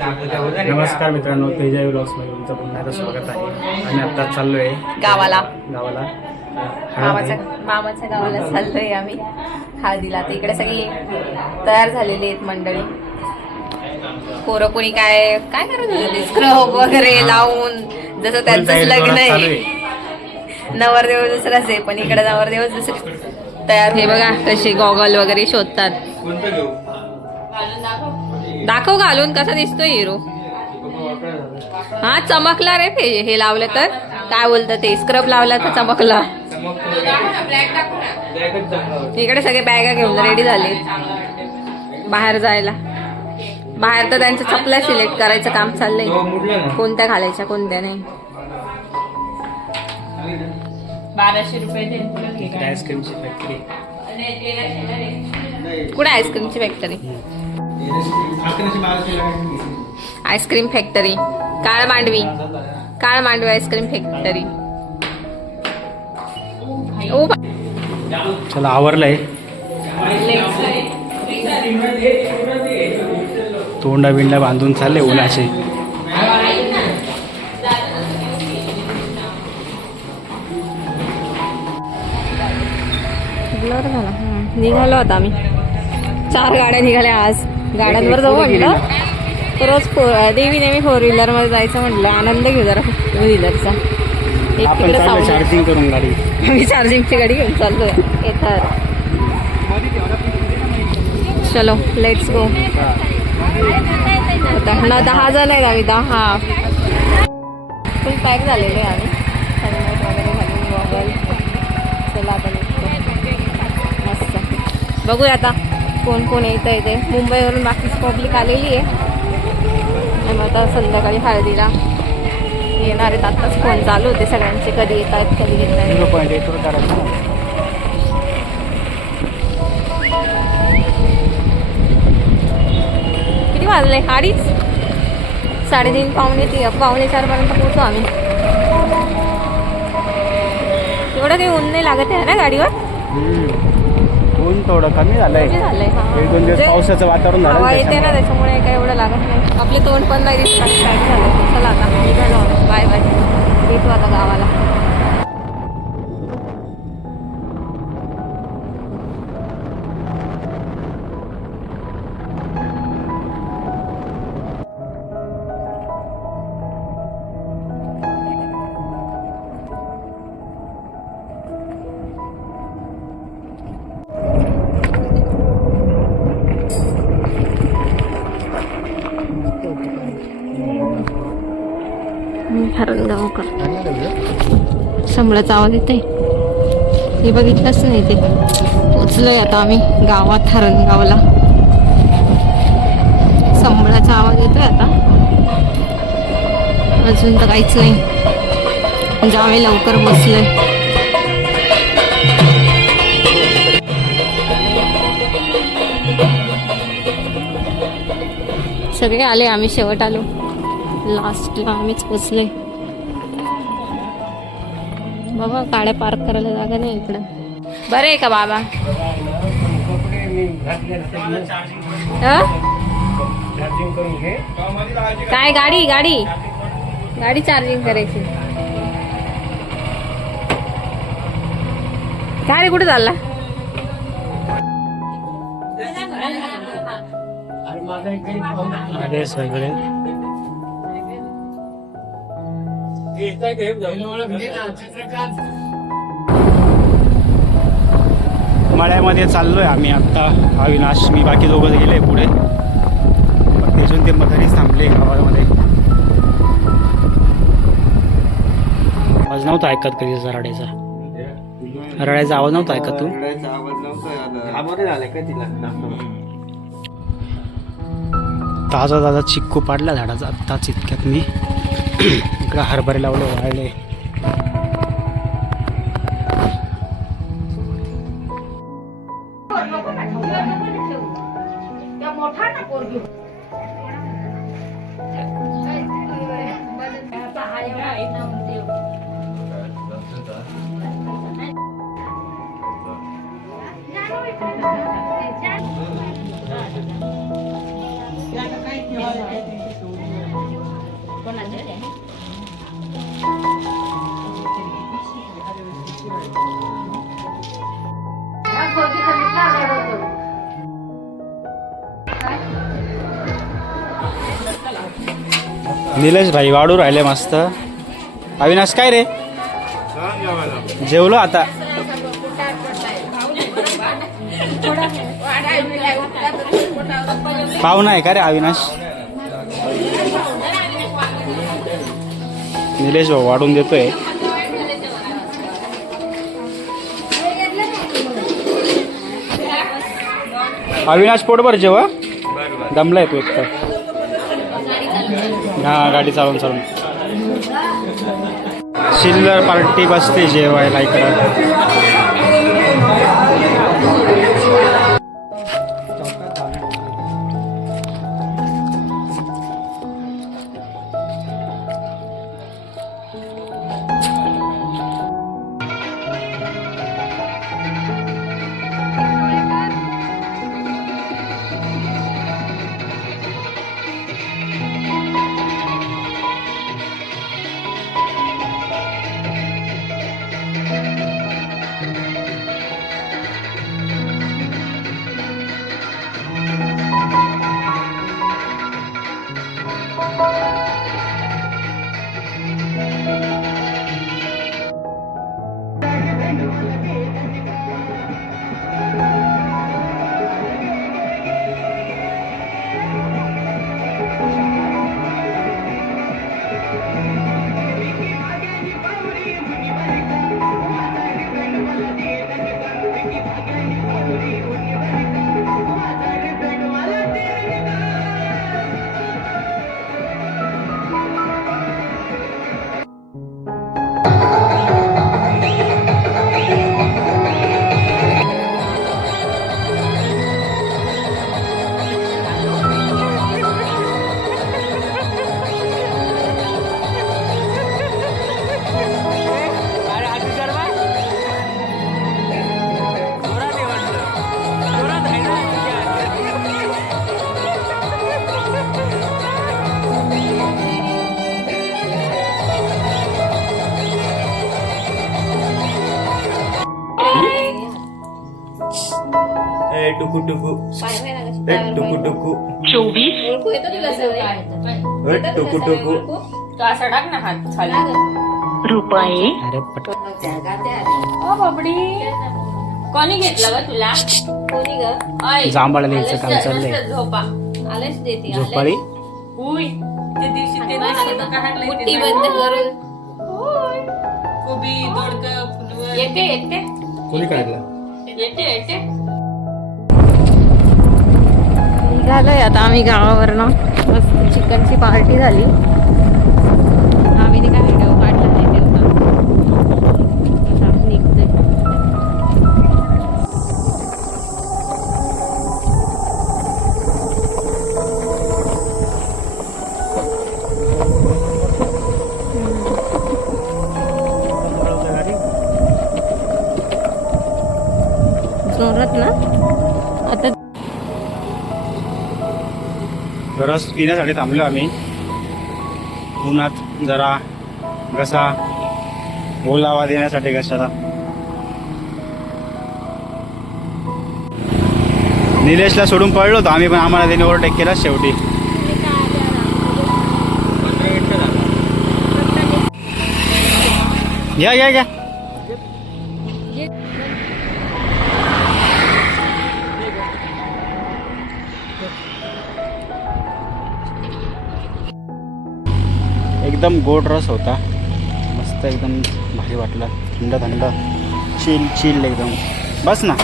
नमस्कार मित्रांनो, तेजा व्लॉग्समध्ये तुमचं पुन्हा एकदा स्वागत आहे. आणि आता चाललोय गावाला मामाच्या गावाला चाललोय आम्ही हळदीला. तर इकडे सगळी तयार झालेली आहेत मंडळी. पोरं कोणी काय काय करत होते, स्क्रब वगैरे लावून, जसं त्यांचं लग्न आहे. नवरदेव दुसराच आहे, पण इकडे नवरदेव दुसरे तयार. हे बघा कसे गॉगल वगैरे शोधतात. दाखव घालून कसा दिसतोय हिरो. हा चमकला रे हे लावलं तर. काय बोलतं ते, स्क्रब लावला तर चमकला. इकडे सगळे बॅगा घेऊन रेडी झाले बाहेर जायला. बाहेर तर त्यांच्या चपल्या सिलेक्ट करायचं काम चाललंय, कोणत्या घालायच्या कोणत्या नाही. 1200 रुपये आईस्क्रीमची फॅक्टरी. कुठे आईस्क्रीमची फॅक्टरी? आईस्क्रीम फॅक्टरी काळ मांडवी आईस्क्रीम फॅक्टरी. चला आवरलंय. तोंडा बिंडा बांधून चालले उन्हाचे. निघालो आता आम्ही. 4 गाड्या निघाल्या आज. गाड्यांवर जाऊ म्हटलं. रोज देवी नेहमी 4 व्हीलर मध्ये जायचं म्हटलं, आनंद घेऊ जरा 4 व्हीलरचा. चार्जिंग करून गाडी. मी चार्जिंगची गाडी घेऊन चाललोय. येतात. चलो लेट्स गो. आता 10 जण आहेत आम्ही. 10 फुल पॅक झालेलो आहे आम्ही. हेल्मेट वगैरे घालून गॉगल. चला आता मस्त बघूया आता कोण कोण येतं इथे. मुंबईवरून बाकीची पब्लिक आलेली आहे. आणि मग आता संध्याकाळी हळदीला येणार आहेत. आत्ताच फोन चालू होते सगळ्यांचे, कधी येत आहेत कधी येत आहेत. किती वाजले? 2:30 3:30 4:45 पोहोचू आम्ही. एवढं काही ऊन नाही लागत आहे ना गाडीवर. ऊन थोडं कमी झालंय. 1-2 दिवस पावसाचं वातावरण झालं. हवा येते ना, त्याच्यामुळे काही एवढं लागत नाही. आपले तोंड पण नाही दिसत. झालं. चला आता निघालो. Bye bye. भेटू आता गावाला. हरणगावकर संबळाचा आवाज येते. हे बघितलंच नाही ते. पोचलोय आता आम्ही गावात हरणगावला. संबळाचा आवाज येतोय आता. अजून तर काहीच नाही. म्हणजे आम्ही लवकर बसलोय. सगळे आले, आम्ही शेवट आलो. लास्टला आम्हीच पोचले. बाबा गाड्या पार्क करायला जागा नाही इकडं. बरं आहे का बाबा? काय गाडी चार्जिंग करायची. काय रे, कुठे चालला? अरे सगळे मळ्यामध्ये चाललोय आम्ही आता. अविनाश मी बाकी दोघं गेले पुढे. तिथून ते घरीच थांबले गावामध्ये. आवाज नव्हता ऐकत कधी रडायचा आवाज नव्हता ऐकत तू. ताजा चिक्कू पाडला झाडाचा आत्ताच इतक्यात मी. इकडं हरभरे लावले, वाळले. निलेश भाई वाढू राहिले मस्त. अविनाश काय रे जेवलो आता. पाहुणा आहे का रे अविनाश. निलेश भाऊ वाढून देतोय. अविनाश पोटभर जेव्हा दमलाय तू एक तर. हा गाडी चालवून चिल्लर पार्टी बसते जेवायला इकडं. टुकू टुकू टुकू टुकू 24 ओळखू येतं तुला सगळं? टुकू टुकू. तो असा टाक ना हात खाली. रुपये अरे पट. ओ बाबडी कोणी घेतलं ग तुला? कोणी ग? ऐ, जांभळाला यायचं आलेच काम तर- चाललंय. नुसतं झोपा आलेच देते झोपाळी उय त्या दिवशी ते मुट्टी बंद करून कोबी दोडक फुलवर येते येते कोणी काढलं. येते येते. निघालोय आता आम्ही गावावरनं. मस्त चिकनची पार्टी झाली. आम्ही काय व्हिडिओ काढला नाही तेवढा. आता आम्ही निघतोय. जोरात ना आता रस पिण्यासाठी थांबलो आम्ही. उन्हात जरा घसा ओलावा देण्यासाठी घशाला. निलेशला सोडून पडलो होतो आम्ही पण आम्हाला त्याने ओव्हरटेक केला शेवटी. घ्या घ्या घ्या. एकदम गोड रस होता. मस्त एकदम भारी वाटलं. थंड थंड चिल चिल एकदम. बस ना.